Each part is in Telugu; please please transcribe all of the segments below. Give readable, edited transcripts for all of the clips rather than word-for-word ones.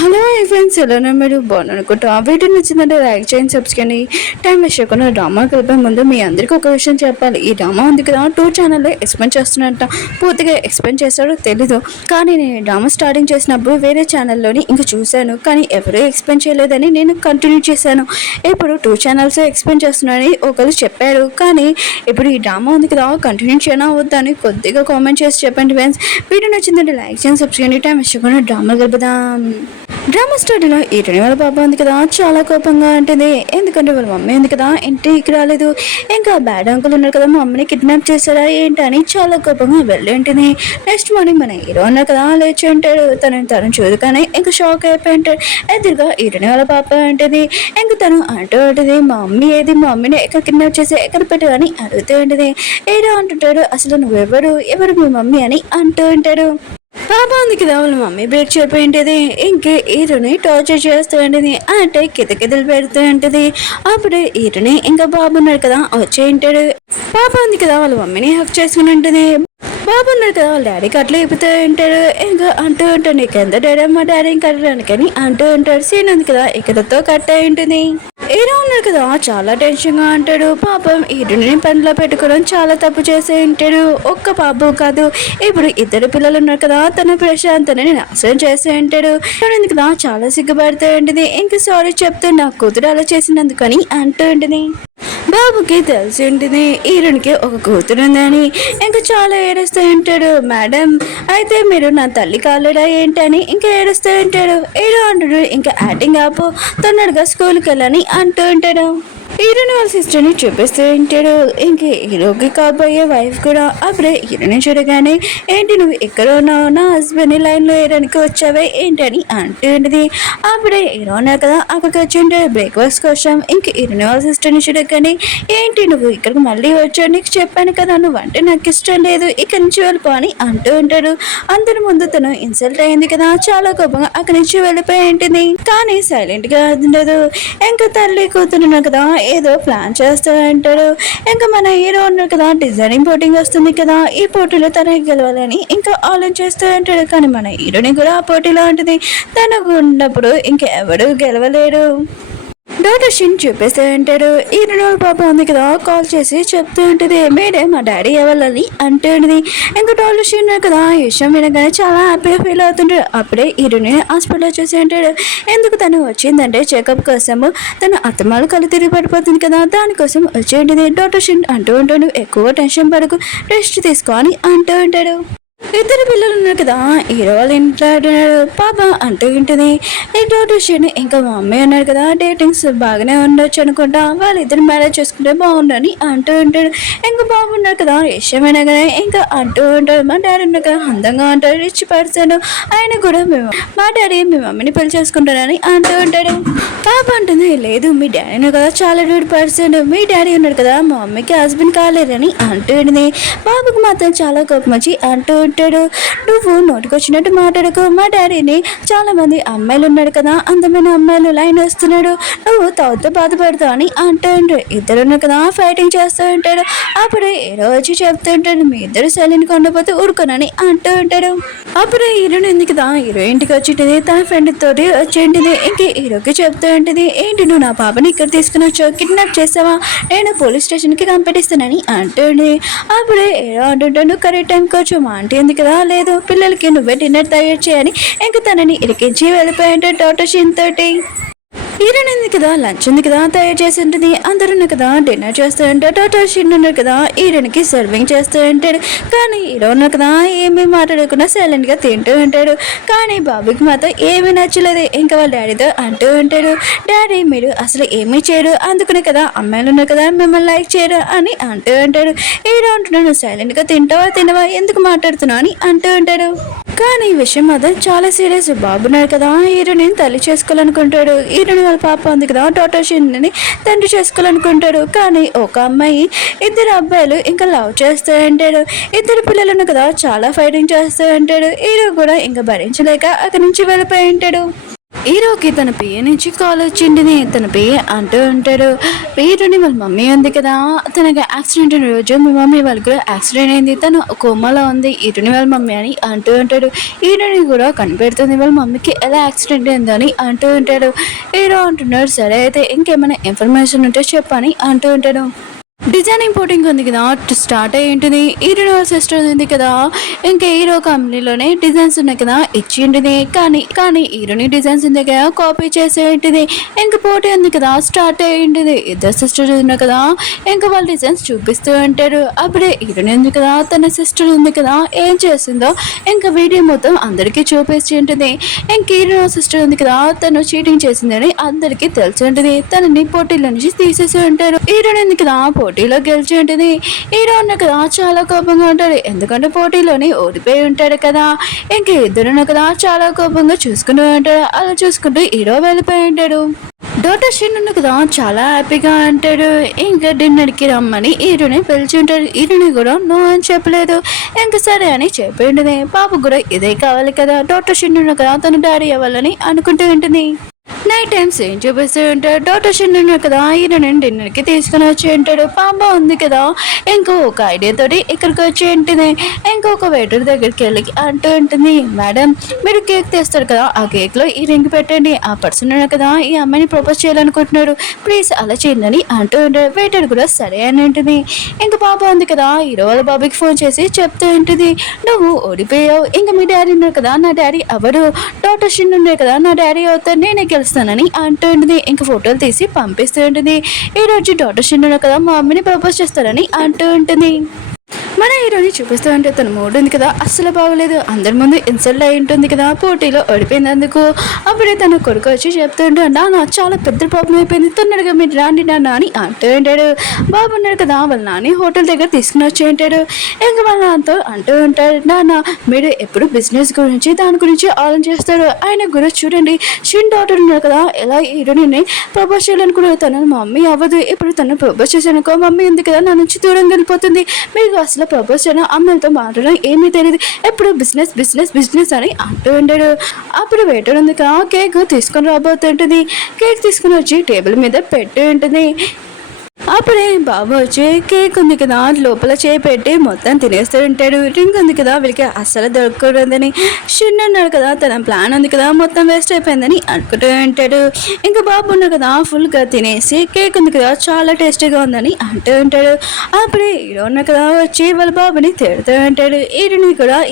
హలో ఫ్రెండ్స్, ఎలా ఉన్నారు? మీరు బాగున్నారు అనుకుంటా. ఆ వీడియో నచ్చిందంటే లైక్ చేయండి, సబ్స్క్రైబ్. టైం వేస్ట్ చేయకుండా డ్రామా కలిపే ముందు మీ అందరికీ ఒక విషయం చెప్పాలి. ఈ డ్రామా ఉంది కదా, 2 ఛానల్లో ఎక్స్ప్లెయిన్ చేస్తున్నట్ట. పూర్తిగా ఎక్స్ప్లెయిన్ చేస్తాడో తెలీదు, కానీ నేను డ్రామా స్టార్టింగ్ చేసినప్పుడు వేరే ఛానల్లోని ఇంకా చూశాను, కానీ ఎవరూ ఎక్స్ప్లెయిన్ చేయలేదని నేను కంటిన్యూ చేశాను. ఇప్పుడు 2 ఛానల్స్ ఎక్స్ప్లెయిన్ చేస్తున్నానని ఒకరు చెప్పారు, కానీ ఇప్పుడు ఈ డ్రామా ఉంది కదా, కంటిన్యూ చేయనా వద్దని కొద్దిగా కామెంట్ చేసి చెప్పండి ఫ్రెండ్స్. వీడియో నచ్చిందంటే లైక్ చేయండి, సబ్స్క్రైబ్. టైం వేస్ట్ చేయకుండా డ్రామా కలుపుదాం. డ్రామా స్టార్ట్లో ఈటని వాళ్ళ పాప ఉంది కదా, చాలా కోపంగా ఉంటుంది. ఎందుకంటే వాళ్ళ మమ్మీ ఉంది కదా, ఇంటికి రాలేదు. ఇంకా బ్యాడ్ అంకుల్ ఉన్నారు కదా, మా మమ్మీని కిడ్నాప్ చేశారా ఏంటని చాలా కోపంగా వెళ్ళి ఉంటుంది. నెక్స్ట్ మార్నింగ్ మన హీరో ఉన్నారు కదా, లేచి ఉంటాడు. తను చూడగానే ఇంకా షాక్ అయిపోయి ఉంటాడు. ఎదురుగా ఈటని వాళ్ళ పాప ఉంటుంది. ఇంకా తను అంటూ ఉంటుంది, మా మమ్మీ ఏది, మా మమ్మీని ఎక్కడ కిడ్నాప్ చేసి ఎక్కడ పెట్టు అని అడుగుతూ ఉంటుంది. ఏదో అంటుంటాడు, అసలు నువ్వెవరు, ఎవరు మీ మమ్మీ అని అంటూ ఉంటాడు. పాప ఉంది కదా, వాళ్ళ మమ్మీ బ్రేక్ చెప్పి ఉంటుంది. ఇంకే హీరోని టార్చర్ చేస్తూ ఉంటుంది. అంటే కితకితలు పెడుతూ ఉంటుంది. అప్పుడే హీరోని ఇంకా బాబు ఉన్నాడు కదా వచ్చి ఉంటాడు. పాప ఉంది కదా, వాళ్ళ మమ్మీని హక్ చేసుకుని ఉంటుంది. బాబు ఉన్నాడు కదా, వాళ్ళ డాడీకి అట్లా ఇప్పుతూ ఉంటాడు. ఇంకా అంటూ ఉంటాడు, నీకెంత డాడీ, మా డాడీ కట్టడానికి అని అంటూ ఉంటాడు. సీన్ ఉంది కదా, ఇక్కడతో కట్ అయి ఉంటుంది. హీరో ఉన్నాడు కదా, చాలా టెన్షన్గా అంటాడు. పాపం హీరోని పనిలో పెట్టుకోవడం చాలా తప్పు చేసే ఉంటాడు. ఒక్క బాబు కాదు, ఇప్పుడు 2 పిల్లలు ఉన్నారు కదా, తన ప్రశాంతని నాశనం చేసే ఉంటాడు. కదా చాలా సిగ్గుపడుతూ ఉంటుంది. ఇంకా సారీ చెప్తూ నా కూతురు అలా చేసినందుకు అని అంటూ ఉంటుంది. బాబుకి తెలిసి ఉంటుంది హీరోనికి ఒక కూతురు ఉందని. ఇంకా చాలా ఏడుస్తూ ఉంటాడు. మేడం, అయితే మీరు నా తల్లి కాలేడా ఏంటని ఇంకా ఏడుస్తూ ఉంటాడు. హీరో అంటాడు, ఇంకా యాక్టింగ్ ఆపు, తొందరగా స్కూల్కి వెళ్ళని అంటూ ఉంటాడు. హీరోని వాళ్ళ సిస్టర్ని చూపిస్తూ ఉంటాడు. ఇంక హీరోకి కాబోయే వైఫ్ కూడా అప్పుడే హీరోని చూడగానే, ఏంటి నువ్వు ఎక్కడ ఉన్నావు, నా హస్బెండ్ లైన్లో వేయడానికి వచ్చావే ఏంటి అని అంటూ ఉంటుంది. అప్పుడే హీరో ఉన్నారు కదా, అక్కడికి వచ్చి ఉంటాడు బ్రేక్ఫాస్ట్ కోసం. ఇంక హీరోని వాళ్ళ సిస్టర్ని చూడగానే, ఏంటి నువ్వు ఇక్కడికి మళ్ళీ వచ్చావు, నీకు చెప్పాను కదా నువ్వు అంటే నాకు ఇష్టం లేదు, ఇక్కడి నుంచి వెళ్ళిపో అని అంటూ ఉంటాడు. అందరి ముందు తను ఇన్సల్ట్ అయింది కదా, చాలా కోపంగా అక్కడి నుంచి వెళ్ళిపోయి ఉంటుంది. కానీ సైలెంట్గా ఉండదు. ఇంకా తల్లి కూతురున్నారు కదా, ఏదో ప్లాన్ చేస్తూ అంటాడు. ఇంకా మన హీరో ఉన్నారు కదా, డిజైనింగ్ పోటీంగ్ వస్తుంది కదా, ఈ పోటీలో తనకి గెలవాలని ఇంకా ఆలోచిస్తూ అంటాడు. కానీ మన హీరోని కూడా ఆ పోటీలో ఉంటుంది. తనకు ఉన్నప్పుడు ఇంకెవడు గెలవలేడు. డాక్టర్ షిన్ చూపిస్తూ ఉంటాడు. ఈ 2 పాప ఉంది కదా, కాల్ చేసి చెప్తూ ఉంటుంది, మేడే మా డాడీ ఎవరని అంటూ ఉంటుంది. ఇంకా డాక్టర్ షిన్ కదా, ఈ విషయం వినగానే చాలా హ్యాపీగా ఫీల్ అవుతుంటాడు. అప్పుడే హీరోని హాస్పిటల్లో చూసి ఉంటాడు. ఎందుకు తను వచ్చిందంటే చెకప్ కోసము. తన అత్తమాలు కళ్ళు తిరిగి పడిపోతుంది కదా, దానికోసం వచ్చి ఉంటుంది. డాక్టర్ షిన్ అంటూ ఉంటాడు, ఎక్కువ టెన్షన్ పడకు, రెస్ట్ తీసుకో అని అంటూ ఉంటాడు. 2 పిల్లలు ఉన్నారు కదా, హీరో వాళ్ళ ఇంట్లో పాప అంటూ ఉంటుంది. ఈ డాక్టర్ షిన్ ఇంకా మా అమ్మాయి ఉన్నారు కదా, డేటింగ్స్ బాగానే ఉండొచ్చు అనుకుంటా, వాళ్ళిద్దరు మ్యారేజ్ చేసుకుంటే బాగుండని అంటూ ఉంటాడు. ఇంకా బాబు ఉన్నారు కదా, ఇష్టమైనా కానీ ఇంకా అంటూ ఉంటాడు, మా డాడీ ఉన్నారు కదా, అందంగా ఉంటాడు, రిచ్ పర్సన్, ఆయన కూడా మా డాడీ మీ మమ్మీని పెళ్లి చేసుకుంటారని అంటూ ఉంటాడు. పాప అంటుంది, లేదు మీ డాడీ ఉన్నారు కదా, చాలా గుడ్ పర్సన్, మీ డాడీ ఉన్నారు కదా, మా మమ్మీకి హస్బెండ్ కాలేరని అంటూ ఉంటుంది. బాబుకి మాత్రం చాలా కోపం వచ్చి అంటూ ఉంటాడు, నువ్వు నోటికొచ్చినట్టు మాట్లాడుకో, మా డాడీని చాలా మంది అమ్మాయిలు ఉన్నాడు కదా, అందమైన అమ్మాయిలు లైన్ వస్తున్నాడు, నువ్వు తావుతో బాధపడతావు అని అంటూ ఉంటాడు. ఇద్దరు ఉన్నారు కదా, ఫైటింగ్ చేస్తూ ఉంటాడు. అప్పుడే హీరో వచ్చి చెప్తూ ఉంటాడు, మీ ఇద్దరు సైలెంట్ కొండపోతే ఊరుకోనని అంటూ ఉంటాడు. అప్పుడే హీరోని ఉంది కదా, హీరో ఇంటికి వచ్చింటుంది, తన ఫ్రెండ్ తోటి వచ్చింటుంది. ఇంక హీరోకి చెప్తూ ఉంటుంది, ఏంటి నువ్వు నా పాపని ఇక్కడ తీసుకుని వచ్చావు, కిడ్నాప్ చేసావా, నేను పోలీస్ స్టేషన్కి కంపెటిస్తానని అంటుంది. అప్పుడే హీరో అంటుంటాడు, కరెక్ట్ టైంకి వచ్చి మా ఆంటీ ఉంది కదా, లేదు పిల్లలకి నువ్వే డిన్నర్ తయారు చేయని ఇంకా తనని ఇరికించి వెళ్ళిపోయింటాడు డాక్టర్ షిన్ తోటి. హీరోయిన్ ఉంది కదా, లంచ్ ఉంది కదా, తయారు చేసి ఉంటుంది. అందరూ ఉన్నారు కదా, డిన్నర్ చేస్తూ ఉంటాడు. డాక్టర్ షిన్ ఉన్నారు కదా, హీరోయిన్కి సర్వింగ్ చేస్తూ ఉంటాడు. కానీ హీరో ఉన్నారు కదా, ఏమీ మాట్లాడకుండా సైలెంట్గా తింటూ ఉంటాడు. కానీ బాబుకి మాత్రం ఏమీ నచ్చలేదు. ఇంకా వాళ్ళ డాడీతో అంటూ ఉంటాడు, డాడీ మీరు అసలు ఏమీ చేయరు, అందుకునే కదా అమ్మాయిలు ఉన్నారు కదా మిమ్మల్ని లైక్ చేయరు అని అంటూ ఉంటాడు. హీరో అంటున్నాడు, సైలెంట్గా తినవా ఎందుకు మాట్లాడుతున్నావు అని అంటూ ఉంటాడు. కానీ ఈ విషయం మాత్రం చాలా సీరియస్. బాబున్నాడు కదా, హీరోని తల్లి చేసుకోవాలనుకుంటాడు. హీరోని వాళ్ళ పాప ఉంది కదా, డాక్టర్ షిన్ని తండ్రి చేసుకోవాలనుకుంటాడు. కానీ ఒక అమ్మాయి 2 అబ్బాయిలు ఇంకా లవ్ చేస్తూ ఉంటాడు. 2 పిల్లలను కదా, చాలా ఫైటింగ్ చేస్తూ ఉంటాడు. హీరో కూడా ఇంకా భరించలేక అక్కడి నుంచి వెళ్ళిపోయి ఉంటాడు. హీరోకి తన పిఏ నుంచి కాల్ వచ్చింది. తన పిఏ అంటూ ఉంటాడు, హీరోని వాళ్ళ మమ్మీ ఉంది కదా, తనకి యాక్సిడెంట్ అయిన రోజు మీ మమ్మీ వాళ్ళకి కూడా యాక్సిడెంట్ అయింది, తను కోమాలో ఉంది హీరోని వాళ్ళ మమ్మీ అని అంటూ ఉంటాడు. హీరోని కూడా కనిపెడుతుంది వాళ్ళ మమ్మీకి ఎలా యాక్సిడెంట్ అయిందని అంటూ ఉంటాడు. హీరో అంటున్నాడు, సరే అయితే ఇంకేమైనా ఇన్ఫర్మేషన్ ఉంటే చెప్పని అంటూ ఉంటాడు. డిజైన్ ఇంపోర్టింగ్ ఉంది కదా, స్టార్ట్ అయ్యి ఉంటుంది. హీరో సిస్టర్ ఉంది కదా, ఇంకా హీరో కంపెనీలోనే డిజైన్స్ ఉన్నాయి కదా ఇచ్చి ఉంటుంది. కానీ హీరోని డిజైన్స్ ఉంది కదా కాపీ చేసే ఉంటుంది. ఇంకా పోటీ ఉంది కదా స్టార్ట్ అయ్యి ఉంటుంది. ఇద్దరు సిస్టర్ ఉన్నాయి కదా, ఇంకా వాళ్ళ డిజైన్స్ చూపిస్తూ ఉంటారు. అప్పుడే హీరోని ఉంది కదా, తన సిస్టర్ ఉంది కదా ఏం చేసిందో ఇంకా వీడియో మొత్తం అందరికీ చూపించి ఉంటుంది. ఇంక హీరో సిస్టర్ ఉంది కదా, తను చీటింగ్ చేసిందని అందరికీ తెలిసి ఉంటుంది. తనని పోటీల నుంచి తీసేసి ఉంటారు. హీరోని ఉంది కదా పోటీలో గెలిచి ఉంటుంది. హీరో ఉన్న కదా చాలా కోపంగా ఉంటాడు, ఎందుకంటే పోటీలోని ఓడిపోయి ఉంటాడు కదా. ఇంక ఇద్దరున్న కదా చాలా కోపంగా చూసుకుంటూ ఉంటాడు. అలా చూసుకుంటూ హీరో వెళ్ళిపోయి ఉంటాడు. డాక్టర్ షిన్ కదా చాలా హ్యాపీగా అంటాడు, ఇంకా డిన్నర్కి రమ్మని హీరోని పిలిచి ఉంటాడు. హీరోని కూడా నో అని చెప్పలేదు. ఇంకా సరే అని చెప్పి ఉంటుంది. పాపకు కూడా ఇదే కావాలి కదా, డాక్టర్ షిన్ కదా తన డాడీ అవ్వాలని అనుకుంటూ ఉంటుంది. నైట్ టైమ్స్ ఏం చూపిస్తూ ఉంటాడు, డాక్టర్ షిన్ కదా హీరోని డిన్నర్కి తీసుకుని వచ్చి ఉంటాడు. పాప ఉంది కదా ఇంకో ఒక ఐడియా తోటి ఇక్కడికి వచ్చి ఉంటుంది. ఇంకొక వెయిటర్ దగ్గరికి వెళ్ళి అంటూ ఉంటుంది, మేడం మీరు కేక్ తెస్తారు కదా, ఆ కేక్లో ఈ రింగ్ పెట్టండి, ఆ పర్సన్ కదా ఈ అమ్మాయిని ప్రపోజ్ చేయాలనుకుంటున్నారు, ప్లీజ్ అలా చేయండి అంటూ ఉంటాడు. వెయిటర్ కూడా సరే అని ఉంటుంది. ఇంకా పాప ఉంది కదా హీరో వాళ్ళ బాబుకి ఫోన్ చేసి చెప్తూ ఉంటుంది, నువ్వు ఓడిపోయావు, ఇంకా మీ డాడీ ఉన్నారు కదా నా డాడీ ఎవరు, డాక్టర్ షిన్ ఉన్నాయి కదా నా డాడీ అవుతాను, నేనే గెలుస్తానని అంటూ ఉంటుంది. ఇంకా ఫోటోలు తీసి పంపిస్తూ ఉంటుంది. ఈ రోజు డాక్టర్ షిన్ కదా మా మమ్మీని ప్రపోజ్ చేస్తారని అంటూ ఉంటుంది. మన హీరోని చూపిస్తూ ఉంటే తన మూడ్ ఉంది కదా అస్సలు బాగోలేదు, అందరి ముందు ఇన్సల్ట్ అయి ఉంటుంది కదా పోటీలో ఓడిపోయినందుకు. అప్పుడే తన కొడుకు వచ్చి చెప్తూ ఉంటాడు, నాన్న చాలా పెద్ద ప్రాబ్లం అయిపోయింది, తొందరగా మీరు రాండి నాన్న అని అంటూ ఉంటాడు. బాబు ఉన్నాడు కదా వాళ్ళ నాని హోటల్ దగ్గర తీసుకుని వచ్చి ఉంటాడు. ఇంకా వాళ్ళ నాన్నతో అంటూ ఉంటాడు, నాన్న మీరు ఎప్పుడు బిజినెస్ గురించి దాని గురించి ఆలోచన చేస్తారు, ఆయన గురించి చూడండి షిన్ డాక్టర్ ఉన్నారు కదా ఎలా హీరోని ప్రపోజ్ చేయాలనుకున్నారు, తన మమ్మీ అవ్వదు, ఇప్పుడు తను ప్రపోజ్ చేశానుకో మమ్మీ ఉంది కదా నా నుంచి దూరం వెళ్ళిపోతుంది, మీకు అసలు ప్రపోజ్ చేయడం అమ్మాయిలతో మాట్లాడడం ఏమీ తెలియదు, ఎప్పుడు బిజినెస్ బిజినెస్ బిజినెస్ అని అంటూ ఉంటాడు. అప్పుడు వెయిటర్ ఉంది కదా కేక్ తీసుకొని రాబోతుంటుంది. కేక్ తీసుకుని వచ్చి టేబుల్ మీద పెట్టి ఉంటుంది. అప్పుడే బాబు వచ్చి కేక్ ఉంది కదా లోపల చేయి పెట్టి మొత్తం తినేస్తూ ఉంటాడు. రింగ్ ఉంది కదా వీళ్ళకి అస్సలు దొరకకూడదని షిన్ అన్నాడు కదా తన ప్లాన్ ఉంది కదా మొత్తం వేస్ట్ అయిపోయిందని అనుకుంటూ ఉంటాడు. ఇంకా బాబు ఉన్నాడు కదా ఫుల్గా తినేసి కేక్ ఉంది కదా చాలా టేస్టీగా ఉందని అంటూ ఉంటాడు. అప్పుడే హీరో ఉన్న కదా వచ్చి వాళ్ళ బాబుని తిడుతూ ఉంటాడు.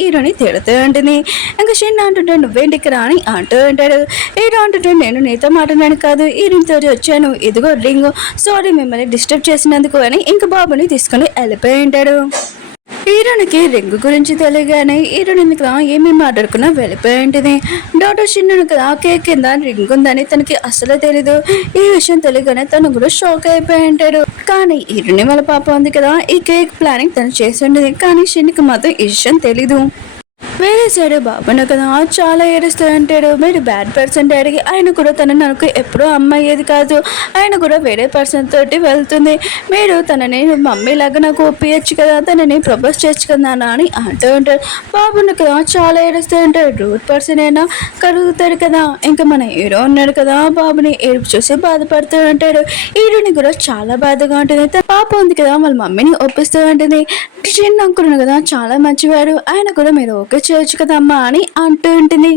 హీరోని తిడుతూ ఉంటుంది. ఇంకా షిన్ అంటుంటాడు నువ్వేంటికి రా అని అంటూ ఉంటాడు. హీరో అంటుంటాడు నేను నీతో మాట్లాడాను కాదు ఈ రింగ్ తోటి వచ్చాను, ఇదిగో రింగ్, సారీ మిమ్మల్ని డిస్టర్బ్ చేసినందుకు అని ఇంకా బాబుని తీసుకొని వెళ్ళిపోయి ఉంటాడు. హీరోనికి రింగ్ గురించి తెలియగానే హీరోని కదా ఏమేమి మాట్లాడుకున్నా వెళ్ళిపోయి ఉంటుంది. డాక్టర్ షిన్ను కదా కేక్ కింద రింగ్ ఉందని తనకి అసలు తెలీదు. ఈ విషయం తెలియగానే తను కూడా షాక్ అయిపోయి ఉంటాడు. కానీ హీరోని వాళ్ళ పాప ఉంది కదా ఈ కేక్ ప్లానింగ్ తను చేసి ఉండేది, కానీ షిన్కి మాత్రం ఈ విషయం తెలీదు. వేరే సైడ్ బాబును కదా చాలా ఏడుస్తూ అంటాడు, మీరు బ్యాడ్ పర్సన్ డాడీకి, ఆయన కూడా తనని నాకు ఎప్పుడూ అమ్మాయేది కాదు, ఆయన కూడా వేరే పర్సన్ తోటి వెళ్తుంది, మీరు తనని మమ్మీ లాగా నాకు ఒప్పియచ్చు కదా, తనని ప్రపోజ్ చేయొచ్చు కదా అని అంటూ ఉంటాడు. బాబును కదా చాలా ఏడుస్తూ ఉంటాడు, రూట్ పర్సన్ అయినా కలుగుతాడు కదా. ఇంకా మన హీరో ఉన్నాడు కదా బాబుని ఏడుపు చూసి బాధపడుతూ ఉంటాడు. హీరోని కూడా చాలా బాధగా ఉంటుంది. పాప ఉంది కదా వాళ్ళ మమ్మీని ఒప్పిస్తూ ఉంటుంది. చిన్న అంకుల్ కదా చాలా మంచివాడు, ఆయన కూడా మీరు ఓకే చేయొచ్చు కదమ్మా అని అంటూ ఉంటుంది.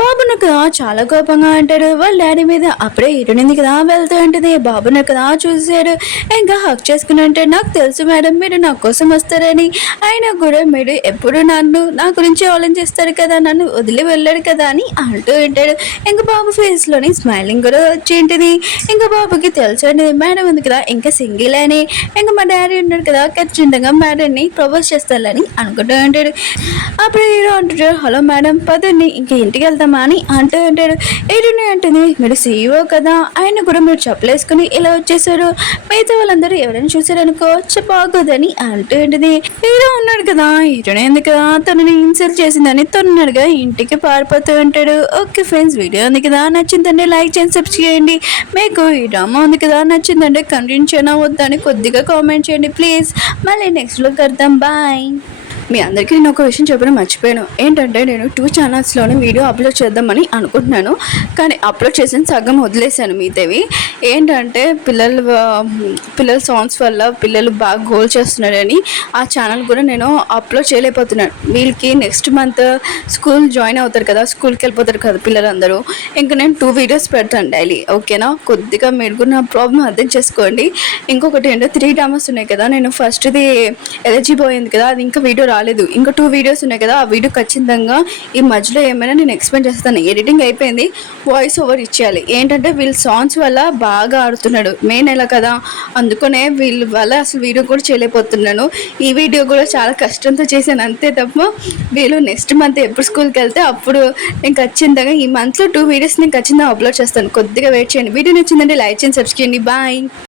బాబును కదా చాలా కోపంగా అంటాడు వాళ్ళ డాడీ మీద. అప్పుడే హీరోని కదా వెళ్తూ ఉంటుంది. బాబును కదా చూసాడు, ఇంకా హక్ చేసుకుని ఉంటాడు, నాకు తెలుసు మేడం మీరు నా కోసం వస్తారని, అయినా కూడా మీరు ఎప్పుడు నా గురించి ఆలోచిస్తారు కదా, నన్ను వదిలి వెళ్ళాడు కదా అని అంటూ ఉంటాడు. ఇంకా బాబు ఫేస్ లోని స్మైలింగ్ కూడా వచ్చి ఉంటుంది. ఇంకా బాబుకి తెలుసు అండి మేడం ఉంది కదా ఇంకా సింగిల్ అని, ఇంకా మా డాడీ ఉన్నాడు కదా ఖచ్చితంగా మేడంని ప్రపోజ్ చేస్తారని అనుకుంటూ ఉంటాడు. అప్పుడు హీరో అంటాడు, హలో మేడం పదండి ఇంక ఇంటికి వెళ్తామా అని అంటూ ఉంటాడు. హీరోని అంటుంది, మీరు సీఈఓ కదా, ఆయన కూడా మీరు చెప్పలేసుకుని ఇలా వచ్చేసారు, మిగతా వాళ్ళందరూ ఎవరైనా చూసారనుకో బాగోదని అంటూ ఉంటుంది. హీరో ఉన్నాడు కదా హీరోని ఉంది కదా తనని ఇన్సల్ట్ చేసిందని తొందరగా ఇంటికి పారిపోతూ ఉంటాడు. ఓకే ఫ్రెండ్స్ వీడియో ఉంది కదా నచ్చిందంటే లైక్ చేయండి, సబ్స్క్రైబ్ చేయండి. మీకు ఈ డ్రామా ఉంది కదా నచ్చిందంటే కంటిన్యూ చేయనా వద్దని కొద్దిగా కామెంట్ చేయండి ప్లీజ్. మళ్ళీ నెక్స్ట్ లో కడతాం, బాయ్. మీ అందరికీ నేను ఒక విషయం చెప్పడం మర్చిపోయాను. ఏంటంటే నేను 2 ఛానల్స్‌లోనే వీడియో అప్లోడ్ చేద్దామని అనుకుంటున్నాను. కానీ అప్లోడ్ చేసిన సగం వదిలేశాను మిగతావి. ఏంటంటే పిల్లల సాంగ్స్ వల్ల పిల్లలు బాగా గోల్ చేస్తున్నారని ఆ ఛానల్ కూడా నేను అప్లోడ్ చేయలేకపోతున్నాను. వీళ్ళకి నెక్స్ట్ మంత్ స్కూల్ జాయిన్ అవుతారు కదా, స్కూల్కి వెళ్ళిపోతారు కదా పిల్లలందరూ. ఇంకా నేను 2 వీడియోస్ పెడతాను డైలీ, ఓకేనా? కొద్దిగా మీరు కూడా నా ప్రాబ్లం అర్థం చేసుకోండి. ఇంకొకటి ఏంటో 3 డ్రామాస్ ఉన్నాయి కదా, నేను ఫస్ట్ది ఎలర్జీ పోయింది కదా, అది ఇంకా వీడియో రాలేదు. ఇంకా 2 వీడియోస్ ఉన్నాయి కదా, ఆ వీడియో ఖచ్చితంగా ఈ మధ్యలో ఏమైనా నేను ఎక్స్ప్లెయిన్ చేస్తాను. ఎడిటింగ్ అయిపోయింది, వాయిస్ ఓవర్ ఇచ్చేయాలి. ఏంటంటే వీళ్ళు సాంగ్స్ వల్ల బాగా ఆడుతున్నాడు, మే నెల కదా, అందుకనే వీళ్ళ వల్ల అసలు వీడియో కూడా చేయలేకపోతున్నాను. ఈ వీడియో కూడా చాలా కష్టంతో చేశాను అంతే తప్ప, వీళ్ళు నెక్స్ట్ మంత్ ఎప్పుడు స్కూల్కి వెళ్తే అప్పుడు నేను ఖచ్చితంగా ఈ మంత్లో 2 వీడియోస్ నేను ఖచ్చితంగా అప్లోడ్ చేస్తాను. కొద్దిగా వెయిట్ చేయండి. వీడియో నచ్చిందంటే లైక్ చేయండి, సబ్స్క్రైబ్ చేయండి. బాయ్.